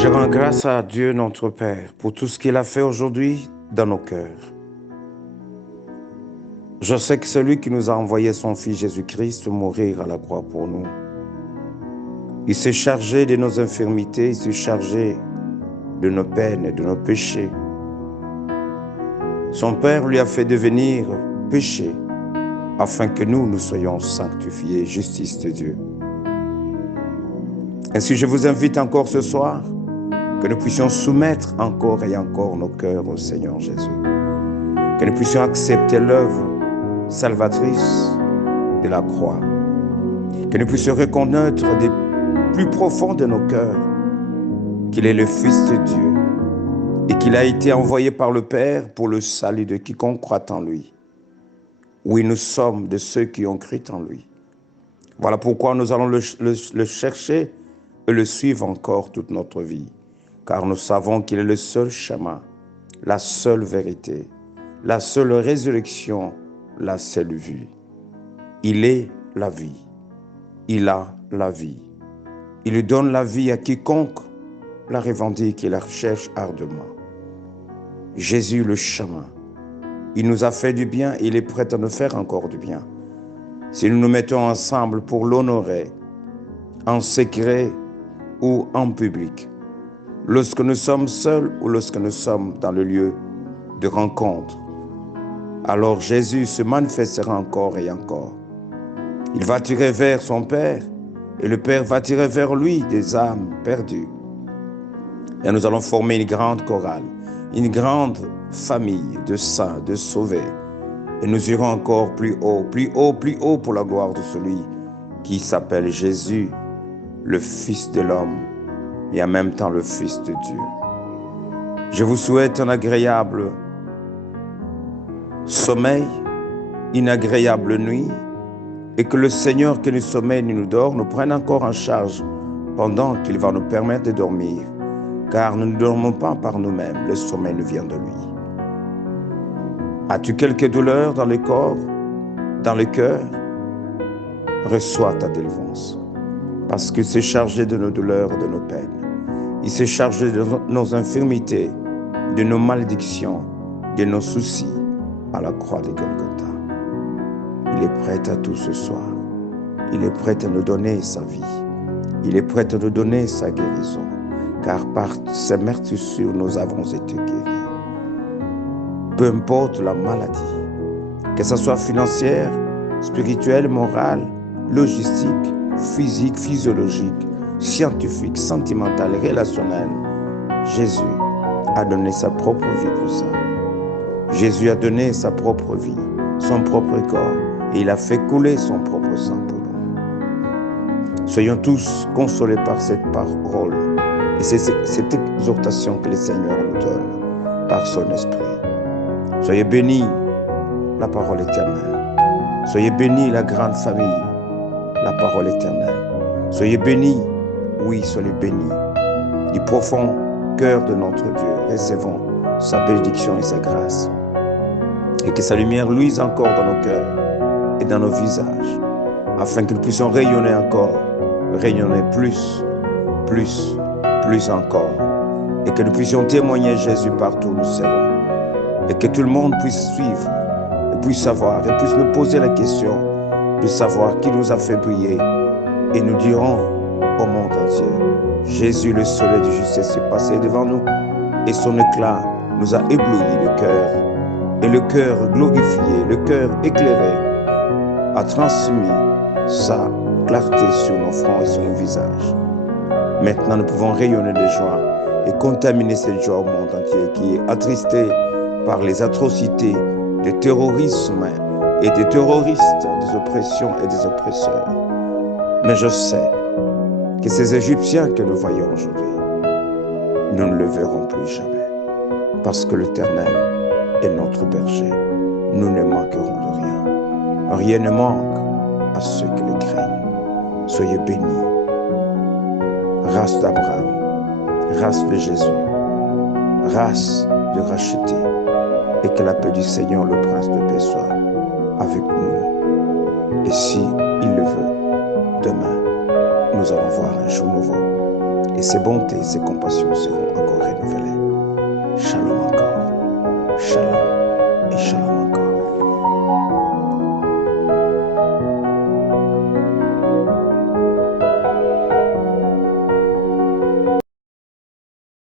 Je rends grâce à Dieu notre Père pour tout ce qu'il a fait aujourd'hui dans nos cœurs. Je sais que c'est lui qui nous a envoyé son Fils Jésus-Christ mourir à la croix pour nous. Il s'est chargé de nos infirmités, il s'est chargé de nos peines et de nos péchés. Son Père lui a fait devenir péché afin que nous soyons sanctifiés, justice de Dieu. Ainsi, je vous invite encore ce soir que nous puissions soumettre encore et encore nos cœurs au Seigneur Jésus. Que nous puissions accepter l'œuvre salvatrice de la croix. Que nous puissions reconnaître des plus profonds de nos cœurs qu'il est le Fils de Dieu et qu'il a été envoyé par le Père pour le salut de quiconque croit en lui. Oui, nous sommes de ceux qui ont cru en lui. Voilà pourquoi nous allons le chercher et le suivre encore toute notre vie, car nous savons qu'il est le seul chemin, la seule vérité, la seule résurrection, la seule vie. Il est la vie. Il a la vie. Il donne la vie à quiconque la revendique et la recherche ardemment. Jésus, le chemin. Il nous a fait du bien et il est prêt à nous faire encore du bien. Si nous nous mettons ensemble pour l'honorer, en secret ou en public, lorsque nous sommes seuls ou lorsque nous sommes dans le lieu de rencontre, alors Jésus se manifestera encore et encore. Il va tirer vers son Père et le Père va tirer vers lui des âmes perdues. Et nous allons former une grande chorale, une grande famille de saints, de sauvés. Et nous irons encore plus haut, plus haut, plus haut pour la gloire de celui qui s'appelle Jésus, le Fils de l'homme et en même temps le Fils de Dieu. Je vous souhaite un agréable sommeil, une agréable nuit, et que le Seigneur qui nous sommeille et nous dort nous prenne encore en charge pendant qu'il va nous permettre de dormir, car nous ne dormons pas par nous-mêmes, le sommeil nous vient de lui. As-tu quelques douleurs dans le corps, dans le cœur? Reçois ta délivrance, parce qu'il s'est chargé de nos douleurs et de nos peines. Il s'est chargé de nos infirmités, de nos malédictions, de nos soucis à la croix de Golgotha. Il est prêt à tout ce soir. Il est prêt à nous donner sa vie. Il est prêt à nous donner sa guérison, car par ses meurtrissures, nous avons été guéris. Peu importe la maladie, que ce soit financière, spirituelle, morale, logistique, physique, physiologique, scientifique, sentimentale, relationnelle, Jésus a donné sa propre vie pour ça. Jésus a donné sa propre vie, son propre corps, et il a fait couler son propre sang pour nous. Soyons tous consolés par cette parole, et c'est cette exhortation que le Seigneur nous donne par son esprit. Soyez bénis, la parole éternelle. Soyez bénis, la grande famille, la parole éternelle. Soyez bénis, oui, soyez bénis. Du profond cœur de notre Dieu, recevons sa bénédiction et sa grâce. Et que sa lumière luise encore dans nos cœurs et dans nos visages, afin que nous puissions rayonner encore, rayonner plus, plus, plus encore, et que nous puissions témoigner Jésus partout où nous serons, et que tout le monde puisse suivre, et puisse savoir, et puisse nous poser la question de savoir qui nous a fait briller, et nous dirons au monde entier, Jésus, le soleil de justice, est passé devant nous, et son éclat nous a ébloui le cœur, et le cœur glorifié, le cœur éclairé, a transmis sa clarté sur nos fronts et sur nos visages. Maintenant, nous pouvons rayonner de joie et contaminer cette joie au monde entier qui est attristé par les atrocités du terrorisme et des terroristes, des oppressions et des oppresseurs. Mais je sais que ces Égyptiens que nous voyons aujourd'hui, nous ne le verrons plus jamais, parce que l'Éternel est notre berger. Nous ne manquerons de rien. Rien ne manque à ceux qui le craignent. Soyez bénis. Race d'Abraham, race de Jésus, race de racheté, et que la paix du Seigneur, le Prince de paix, soit avec nous. Et si il le veut, demain, nous allons voir un jour nouveau. et ses bontés et ses compassions seront encore renouvelées. Shalom encore. Shalom et shalom encore.